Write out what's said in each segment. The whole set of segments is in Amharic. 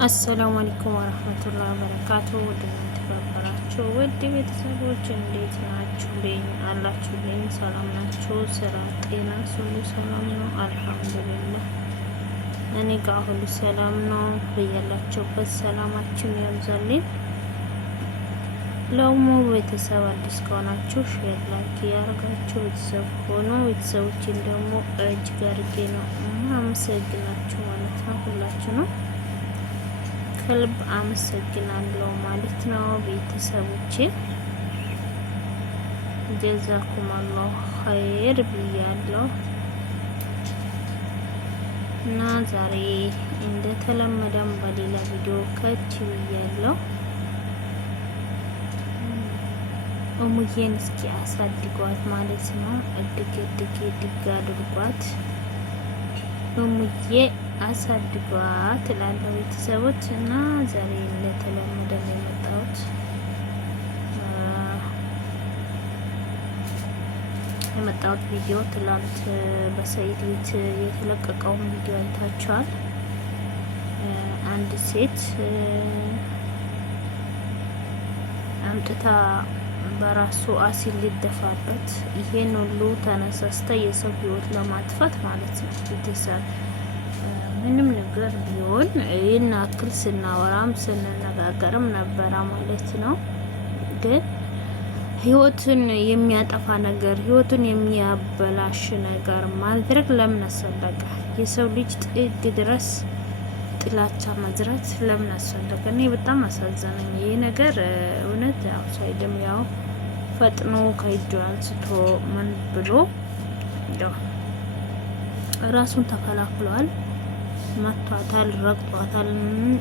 አሰላሙ አለይኩም ወራህመቱላሂ ወበረካቱ። ውድ ተከበራችሁ ውድ ቤተሰቦች እንዴት ናችሁ? አላችሁልኝ? ሰላም ናችሁ? ስራ፣ ጤና ሁሉ ሰላም ነው? አልሐምዱሊላህ እኔ ጋር ሁሉ ሰላም ነው። በያላችሁበት ሰላማችሁን ያብዛልኝ። ለሞ ቤተሰብ አዲስ ከሆናችሁ ሼር፣ ላይክ ያርጋችሁ ቤተሰብ ሆኖ ቤተሰቦችን ደግሞ እጅግ አድርጌ ነው አመሰግናችሁ ማለት ነው። ሁላችሁ ነው ከልብ አመሰግናለሁ ማለት ነው። ቤተሰቦቼ ጀዛኩም አላህ ኸይር ብያለሁ እና ዛሬ እንደተለመደም በሌላ ቪዲዮ ከች ብያለሁ። እሙዬን እስኪ አሳድጓት ማለት ነው። እድግ አድርጓት እሙዬ አሳድጓት እላለሁ ቤተሰቦች። እና ዛሬ እንደተለመደ ነው የመጣሁት ቪዲዮ ትላንት በሰኢድ ቤት የተለቀቀውን ቪዲዮ አይታችኋል። አንድ ሴት አምጥታ በራሱ አሲድ ሊደፋበት ይሄን ሁሉ ተነሳስተ የሰው ህይወት ለማጥፋት ማለት ነው ቤተሰብ ምንም ነገር ቢሆን ይህን አክል ስናወራም ስንነጋገርም ነበረ ማለት ነው። ግን ህይወትን የሚያጠፋ ነገር ህይወትን የሚያበላሽ ነገር ማድረግ ለምን አስፈለገ? የሰው ልጅ ጥግ ድረስ ጥላቻ መዝራት ለምን አስፈለገ? እኔ በጣም አሳዘነኝ ይህ ነገር እውነት። ያው ሳይድም ያው ፈጥኖ ከእጁ አንስቶ ምን ብሎ ያው ራሱን ተከላክሏል። መቷታል፣ ረግጧታል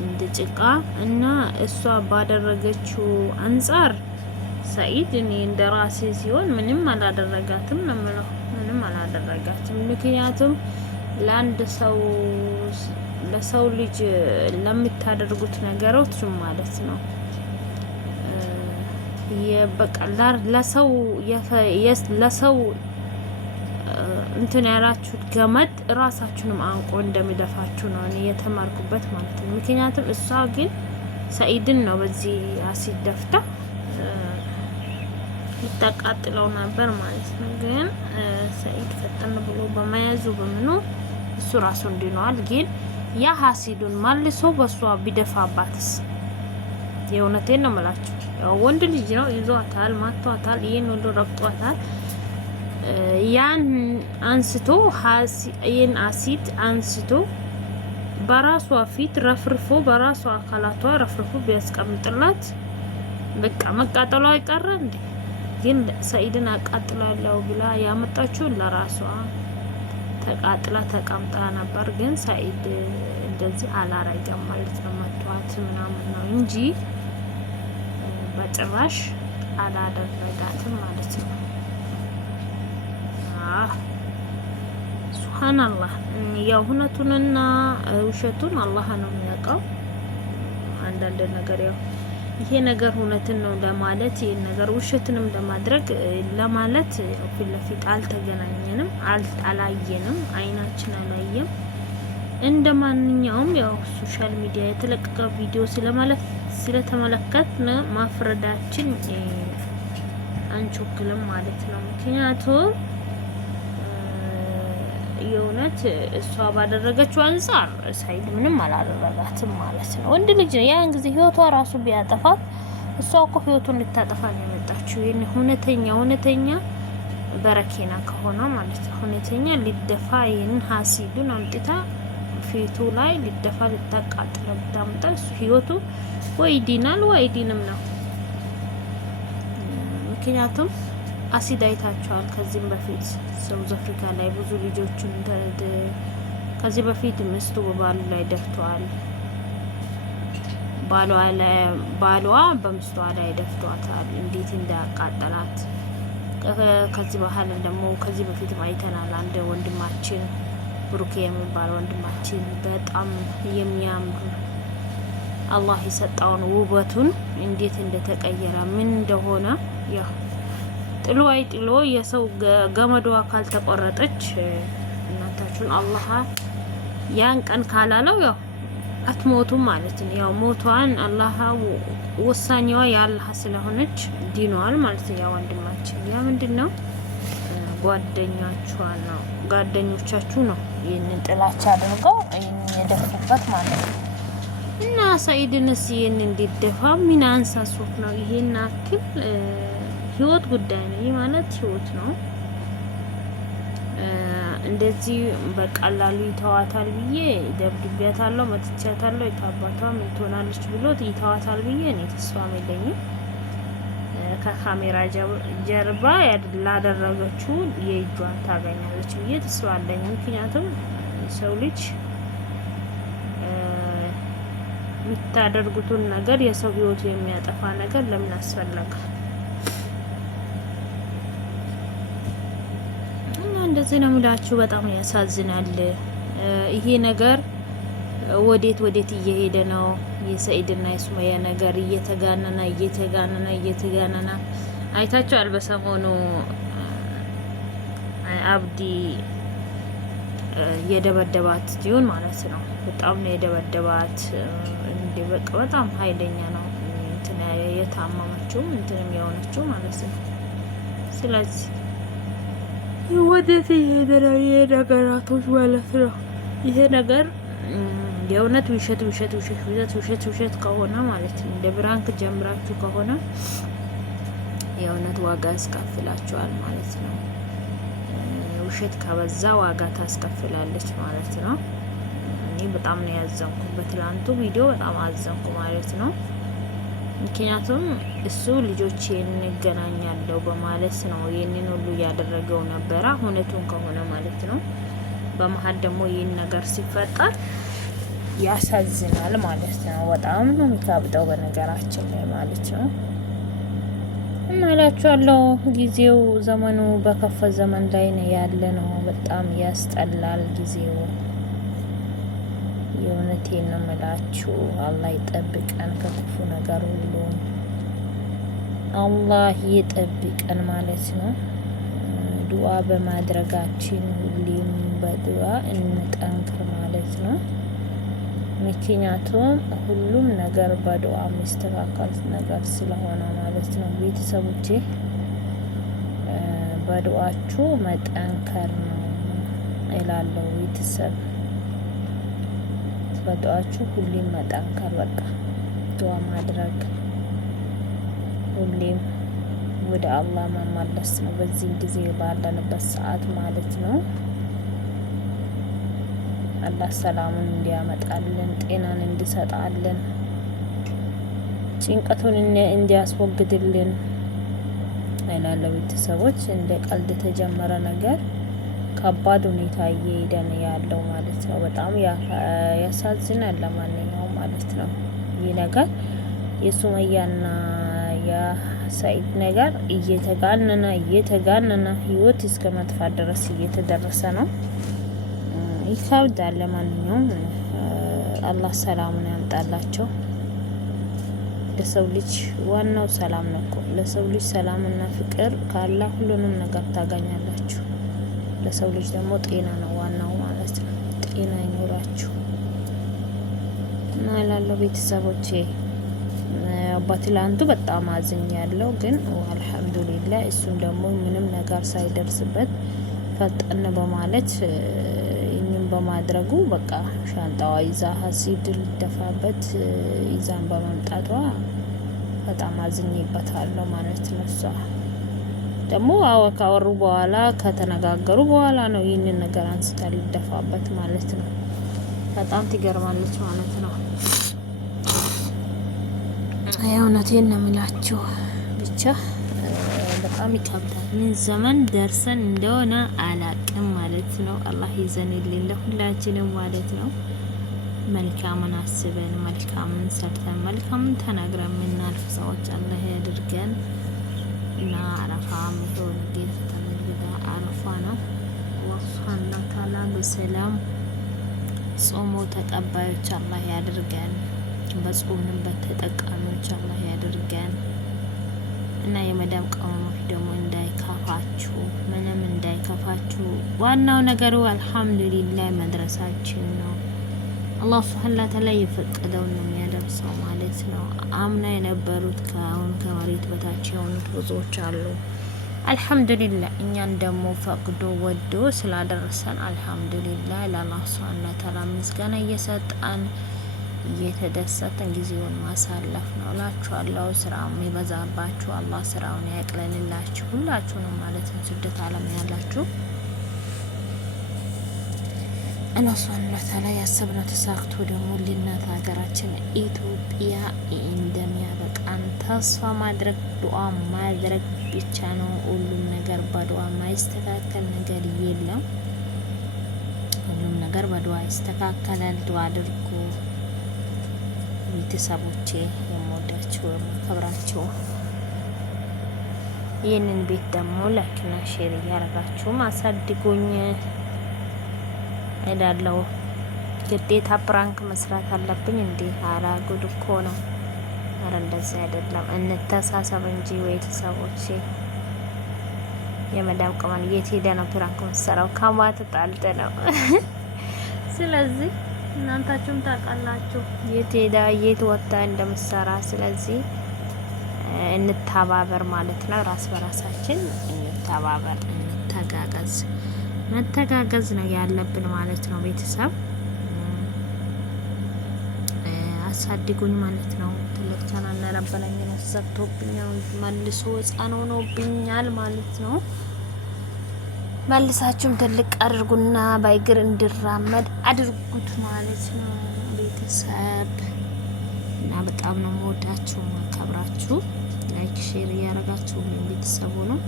እንደ ጭቃ እና እሷ ባደረገችው አንጻር ሰኢድ እኔ እንደ ራሴ ሲሆን ምንም አላደረጋትም ነው የምለው። ምንም አላደረጋትም። ምክንያቱም ለአንድ ሰው ለሰው ልጅ ለምታደርጉት ነገሮች ማለት ነው የበቀላር ለሰው እንትን ያላችሁት ገመድ ራሳችሁንም አንቆ እንደሚደፋችሁ ነው እኔ የተማርኩበት ማለት ነው። ምክንያቱም እሷ ግን ሰኢድን ነው በዚህ አሲድ ደፍታ ልታቃጥለው ነበር ማለት ነው። ግን ሰኢድ ፈጠን ብሎ በመያዙ በምኑ እሱ ራሱ እንዲነዋል። ግን ያ አሲዱን መልሶ በሷ ቢደፋባትስ? የእውነቴን ነው የምላችሁ። ወንድ ልጅ ነው ይዟታል፣ ማቷታል፣ ይሄን ሁሉ ረግጧታል። ያን አንስቶ ይሄን አሲድ አንስቶ በራሷ ፊት ረፍርፎ በራሷ አካላቷ ረፍርፎ ቢያስቀምጥላት በቃ መቃጠሏ አይቀር እንዴ? ግን ሰኢድን አቃጥላለሁ ብላ ያመጣችው ለራሷ ተቃጥላ ተቀምጣ ነበር። ግን ሰኢድ እንደዚህ አላረገም ማለት ነው። መቷት ምናምን ነው እንጂ በጭራሽ አላደረጋትም ማለት ነው። ሱብሃንአላህ ያው እውነቱንና ውሸቱን አላህ ነው የሚያውቀው። አንዳንድ ነገር ያው ይሄ ነገር እውነትን ነው ለማለት ይሄን ነገር ውሸትንም ለማድረግ ለማለት ያው ፊት ለፊት አልተገናኘንም፣ አላየንም፣ አይናችን አላየም። እንደ ማንኛውም ያው ሶሻል ሚዲያ የተለቀቀ ቪዲዮ ስለተመለከትን ማፍረዳችን አንቾክልም ማለት ነው። ምክንያቱም የእውነት እሷ ባደረገችው አንፃር ሰኢድ ምንም አላደረጋትም ማለት ነው። ወንድ ልጅ ነው። ያን ጊዜ ህይወቷ ራሱ ቢያጠፋት እሷ እኮ ህይወቱን ልታጠፋ ነው የመጣችው። ይሄን እውነተኛ በረኬና ከሆነ ማለት ነው እውነተኛ ሊደፋ ይሄን አሲዱን አምጥታ ፊቱ ላይ ሊደፋ ልታቃጥለው ብታምጣ እሱ ህይወቱ ወይ ዲናል ወይ ዲንም ነው። ምክንያቱም አሲድ አይታቸዋል። ከዚህም በፊት ሳውዝ አፍሪካ ላይ ብዙ ልጆችን ከዚህ በፊት ምስቱ በባሉ ላይ ደፍቷል። ባሏ በምስቷ ላይ ደፍቷታል። እንዴት እንዳቃጠላት ከዚህ በኋላ ደግሞ ከዚህ በፊት አይተናል። አንድ ወንድማችን ብሩክ የሚባል ወንድማችን በጣም የሚያምር አላህ የሰጠውን ውበቱን እንዴት እንደተቀየረ ምን እንደሆነ ያው ጥሎ አይጥሎ የሰው ገመዷ ካልተቆረጠች እናታችሁን አላህ ያን ቀን ካላለው ያው አትሞቱም ማለት ነው። ያው ሞቷን አላህ ወሳኛዋ የአላህ ስለሆነች ዲኗል ማለት ነው። ያ ወንድማችን ያ ምንድነው ጓደኞቻችሁ ነው ይህንን ጥላቻ አድርገው ይህንን የደፉበት ማለት ነው። እና ሰኢድንስ ይህን እንዲደፋ ምን አንሳሱት ነው? ይሄን አክል ህይወት ጉዳይ ነው። ይህ ማለት ህይወት ነው። እንደዚህ በቀላሉ ይተዋታል ብዬ ደብድቤያታለሁ፣ መትቻታለሁ፣ የታባቷ ምን ትሆናለች ብሎት ይተዋታል ብዬ እኔ ተስፋም የለኝም። ከካሜራ ጀርባ ላደረገችው የእጇን ታገኛለች ብዬ ተስፋ አለኝ። ምክንያቱም ሰው ልጅ የምታደርጉትን ነገር የሰው ህይወቱ የሚያጠፋ ነገር ለምን አስፈለገ? እና እንደዚህ ነው የምላችሁ። በጣም ያሳዝናል። ይሄ ነገር ወዴት እየሄደ ነው? የሰኢድና የሱመያ ነገር እየተጋነነ አይታችኋል። በሰሞኑ አብዲ የደበደባት ይሁን ማለት ነው። በጣም ነው የደበደባት። እንዴ በቃ በጣም ኃይለኛ ነው እንትን የታመመችው እንትንም የሆነችው ማለት ነው። ስለዚህ ወዴት እየሄደ ነው ይሄ ነገራቶች ማለት ነው? ይሄ ነገር የእውነት ውሸት ከሆነ ማለት ነው እንደ ብራንክ ጀምራችሁ ከሆነ የእውነት ዋጋ ያስከፍላችኋል ማለት ነው። ውሸት ከበዛ ዋጋ ታስከፍላለች ማለት ነው። እኔ በጣም ነው ያዘንኩ። በትላንቱ ቪዲዮ በጣም አዘንኩ ማለት ነው። ምክንያቱም እሱ ልጆቼን እንገናኛለሁ በማለት ነው ይህንን ሁሉ እያደረገው ነበረ፣ እውነቱን ከሆነ ማለት ነው። በመሀል ደግሞ ይህን ነገር ሲፈጠር ያሳዝናል ማለት ነው። በጣም ነው የሚካብደው በነገራችን ላይ ማለት ነው። እናላችኋለሁ ጊዜው ዘመኑ በከፋ ዘመን ላይ ነው ያለ ነው። በጣም ያስጠላል ጊዜው። የእውነቴን ነው የምላችሁ። አላህ ይጠብቀን ከክፉ ነገር ሁሉ አላህ ይጠብቀን ማለት ነው። ዱዓ በማድረጋችን ሁሌም በዱዓ እንጠንክር ማለት ነው። ምክንያቱም ሁሉም ነገር በዱዓ የሚስተካከል ነገር ስለሆነ ማለት ነው። ቤተሰቦቼ በዱዓችሁ መጠንከር ነው እላለሁ። ቤተሰብ በዱዓችሁ ሁሌም መጠንከር፣ በቃ ዱዓ ማድረግ፣ ሁሌም ወደ አላህ መመለስ ነው። በዚህ ጊዜ ባለንበት ሰዓት ማለት ነው። አላህ ሰላሙን እንዲያመጣልን፣ ጤናን እንዲሰጣልን፣ ጭንቀቱን እንዲያስወግድልን እላለሁ። ቤተሰቦች እንደ ቀልድ የተጀመረ ነገር ከባድ ሁኔታ እየሄደ ነው ያለው ማለት ነው። በጣም ያሳዝናል። ለማንኛውም ማለት ነው ይህ ነገር የሱመያና የሰኢድ ነገር እየተጋነነ ህይወት እስከ መጥፋት ድረስ እየተደረሰ ነው። ይከብዳል። ለማንኛውም አላህ ሰላሙን ያምጣላቸው። ለሰው ልጅ ዋናው ሰላም ነው እኮ። ለሰው ልጅ ሰላምና ፍቅር ካላ ሁሉንም ነገር ታገኛላችሁ። ለሰው ልጅ ደግሞ ጤና ነው ዋናው ማለት ነው። ጤና ይኖራችሁ እና ላለው ቤተሰቦቼ በትላንቱ በጣም አዝኛለሁ፣ ግን አልሐምዱሊላህ እሱን ደግሞ ምንም ነገር ሳይደርስበት ፈጠን በማለት እኝም በማድረጉ በቃ ሻንጣዋ ይዛ ሀሲድ ልደፋበት ይዛን በመምጣቷ በጣም አዝኜበታለሁ ማለት ነው። እሷ ደግሞ ካወሩ በኋላ ከተነጋገሩ በኋላ ነው ይህንን ነገር አንስታ ልደፋበት ማለት ነው። በጣም ትገርማለች ማለት ነው። እውነቴን ነው የምላችሁ ብቻ በጣም ይከብዳል። ምን ዘመን ደርሰን እንደሆነ አላቅም ማለት ነው። አላህ ይዘንልን ለሁላችንም ማለት ነው። መልካምን አስበን መልካምን ሰርተን መልካምን ተናግረን የምናልፍ ሰዎች አላህ ያድርገን እና አረፋም ይሁን ጌታ ተመልጋ አረፋ ነው። ወሱብሃነሁ ተዓላ በሰላም ጾሙ ተቀባዮች አላህ ያድርገን። በጾምንበት ተጠቃሚዎች አላህ ያድርገን እና የመዳም ቅመሞች ደግሞ እንዳይከፋችሁ፣ ምንም እንዳይከፋችሁ። ዋናው ነገሩ አልሐምዱሊላህ መድረሳችን ነው። አላህ ሱብሓነሁ ወተዓላ የፈቀደውን ነው የሚያደርሰው ማለት ነው። አምና የነበሩት ከአሁን ከመሬት በታች የሆኑት ብዙዎች አሉ። አልሐምዱሊላህ እኛን ደግሞ ፈቅዶ ወዶ ስላደረሰን አልሐምዱሊላህ ለአላህ ሱብሓነሁ ወተዓላ ምስጋና እየሰጠን እየተደሰተን ጊዜውን ማሳለፍ ነው እላችኋለሁ። ስራው የሚበዛባችሁ አላህ ስራውን ያቅለልላችሁ ሁላችሁንም ማለት ነው። ስደት ዓለም ያላችሁ አላህ ሱብሓነሁ ወተዓላ ያሰብነው ተሳክቶ ደግሞ ለእናት ሀገራችን ኢትዮጵያ እንደሚያበቃን ተስፋ ማድረግ ዱዓ ማድረግ ብቻ ነው። ሁሉም ነገር በዱዓ ማይስተካከል ነገር የለም። ሁሉም ነገር በዱዓ ይስተካከላል። ዱዓ አድርጉ ቤተሰቦቼ፣ የምወዳችሁ የማከብራችሁ። ይህንን ቤት ደግሞ ላይክና ሼር እያደረጋችሁ ማሳድጉኝ እላለሁ። ግዴታ ፕራንክ መስራት አለብኝ እንዴ? ኧረ ጉድ እኮ ነው። ኧረ እንደዚህ አይደለም፣ እንተሳሰብ እንጂ ቤተሰቦቼ። የመዳም ቅመም የት ሄደ ነው ፕራንክ መሰራው? ከማት ጣልተ ነው። ስለዚህ እናንታችሁም ታውቃላችሁ የት ሄዳ የት ወጣ እንደምሰራ። ስለዚህ እንተባበር ማለት ነው። ራስ በራሳችን እንተባበር፣ እንተጋገዝ። መተጋገዝ ነው ያለብን ማለት ነው። ቤተሰብ አሳድጉኝ ማለት ነው። ትልቅ ቻናል ነበረኝ ነው ዘግቶብኛል፣ መልሶ ህፃን ሆኖብኛል ማለት ነው። መልሳችሁም ትልቅ አድርጉና በእግር እንድራመድ አድርጉት ማለት ነው ቤተሰብ። እና በጣም ነው የምወዳችሁ ማከብራችሁ። ላይክ ሼር እያደረጋችሁ ቤተሰቡ ነው።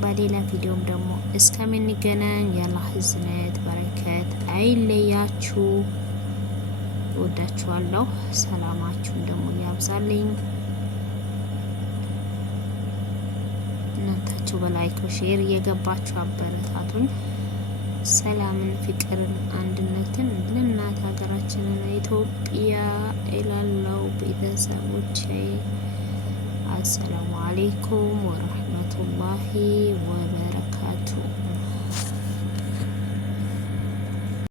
በሌላ ቪዲዮም ደግሞ እስከምንገናኝ የአላህ ህዝነት በረከት አይለያችሁ። ወዳችኋለሁ። ሰላማችሁን ደግሞ ያብዛልኝ። እናንታችሁ በላይክ በሼር እየገባችሁ አበረታቱን። ሰላምን፣ ፍቅርን፣ አንድነትን ለእናት ሀገራችንን ኢትዮጵያ እላለው ቤተሰቦቼ። አሰላሙ አለይኩም ወረህመቱላሂ ወበረካቱ።